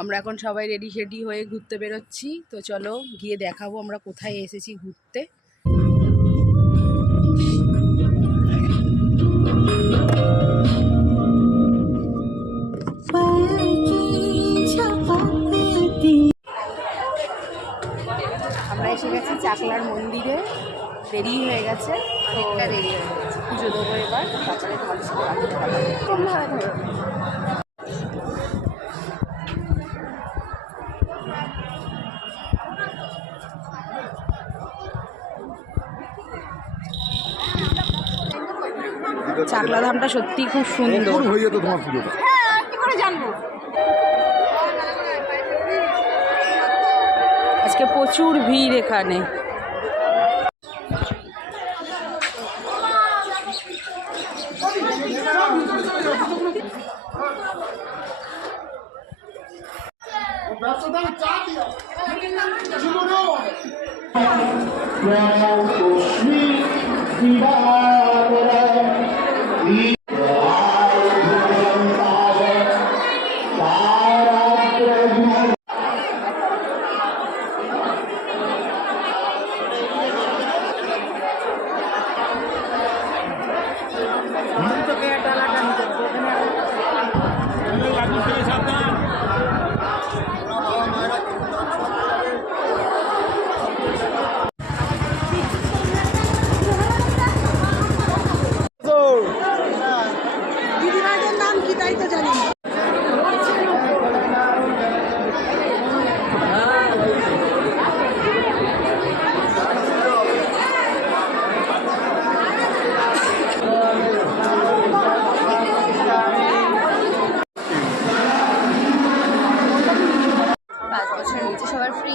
আমরা এখন সবাই রেডি শেডি হয়ে ঘুরতে বেরোচ্ছি। তো চলো গিয়ে দেখাবো আমরা কোথায় এসেছি ঘুরতে। আমরা এসে গেছি চাকলার মন্দিরে। দেরি হয়ে গেছে, অনেকটা দেরি হয়ে গেছে। পুজো দেবো এবার, তারপরে তোমাদের সাথে রাখতে পারবো। চাকলা ধামটা সত্যি খুব সুন্দর। হয়ে যেত তোমার পুজোটা। কি করে জানবো? আজকে প্রচুর ভিড় এখানে। দিদিমাদের নাম কি তাই তো জানি না। সবার ফ্রি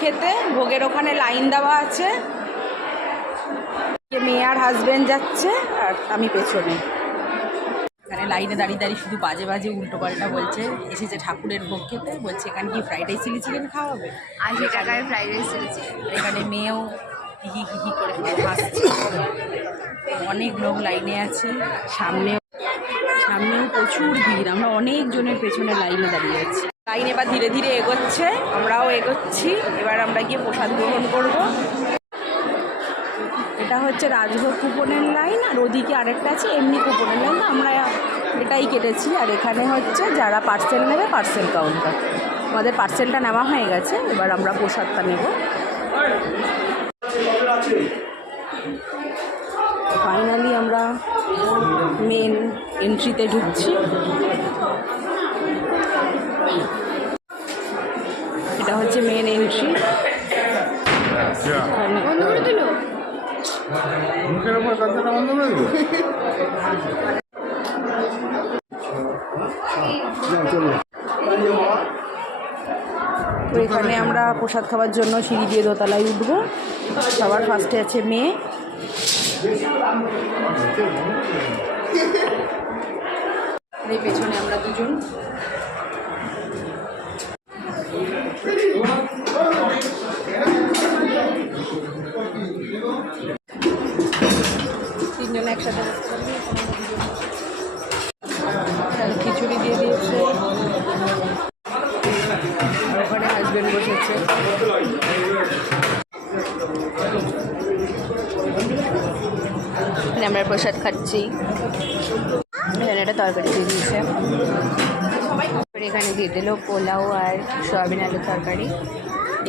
খেতে ভোগের ওখানে লাইন দেওয়া আছে। মেয়ে আর হাজবেন্ড যাচ্ছে আর আমি পেছনে। এখানে লাইনে দাঁড়িয়ে দাঁড়িয়ে শুধু বাজে বাজে উল্টো পাল্টা বলছে। এসেছে ঠাকুরের ভোগ খেতে, বলছে এখানে কি ফ্রাইড রাইস চিলি চিকেন খাওয়াবে। 80 টাকায় ফ্রাইড রাইস চিলি চিকেন। এখানে মেয়েও হিহি হিহি করে হাসছে। অনেক লোক লাইনে আছে, সামনেও প্রচুর ভিড়। আমরা অনেক জনের পেছনে লাইনে দাঁড়িয়ে আছি। লাইন এবার ধীরে ধীরে এগোচ্ছে, আমরাও এগোচ্ছি। এবার আমরা গিয়ে প্রসাদ গ্রহণ করব। এটা হচ্ছে রাজভোগ কুপনের লাইন, আর ওদিকে আরেকটা আছে এমনি কুপনের লাইন। তো আমরা এটাই কেটেছি। আর এখানে হচ্ছে যারা পার্সেল নেবে পার্সেল কাউন্টার। আমাদের পার্সেলটা নেওয়া হয়ে গেছে, এবার আমরা প্রসাদটা নেব। ফাইনালি আমরা মেন এন্ট্রিতে ঢুকছি। এটা হচ্ছে মেন এন্ট্রি। তো এখানে আমরা প্রসাদ খাওয়ার জন্য সিঁড়ি দিয়ে দোতলায় উঠবো। সবার ফার্স্টে আছে মেয়ে। এই পেছনে আমরা দুজন। তিনজন একসাথে খিচুড়ি দিয়ে দিয়েছে। ওখানে হাজবেন্ড বসেছে। আমরা প্রসাদ খাচ্ছি। এখানে একটা তরকারি দিয়ে দিয়েছে। এখানে দিয়ে দিল পোলাও আর সয়াবিন আলুর তরকারি।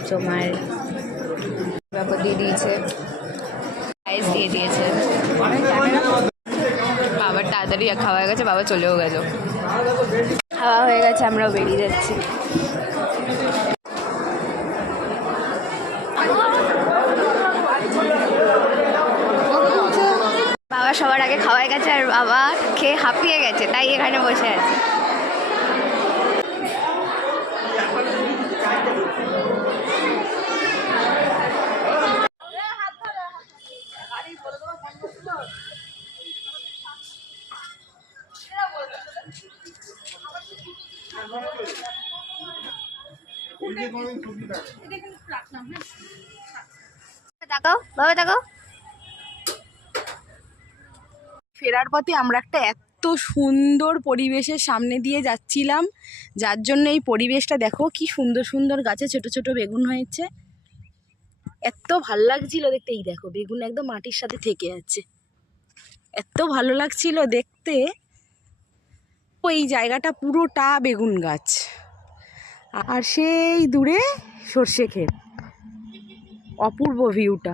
তোমার বাবা দিয়ে দিয়েছে, রাইস দিয়ে দিয়েছে। বাবার তাড়াতাড়ি খাওয়া হয়ে গেছে, বাবা চলেও গেল। খাওয়া হয়ে গেছে, আমরাও বেরিয়ে যাচ্ছি। বাবার সবার আগে খাওয়াই গেছে আর বাবা খেয়ে হাঁপিয়ে গেছে, তাই এখানে বসে আছে। তাকাও বাবা, তাকাও। ফেরার পথে আমরা একটা এত সুন্দর পরিবেশের সামনে দিয়ে যাচ্ছিলাম, যার জন্য এই পরিবেশটা দেখো কি সুন্দর সুন্দর গাছে ছোট ছোট বেগুন হয়েছে, এত ভালো লাগছিল দেখতে। এই দেখো বেগুন একদম মাটির সাথে থেকে আছে, এত ভালো লাগছিল দেখতে। ওই জায়গাটা পুরোটা বেগুন গাছ, আর সেই দূরে সর্ষে ক্ষেত, অপূর্ব ভিউটা।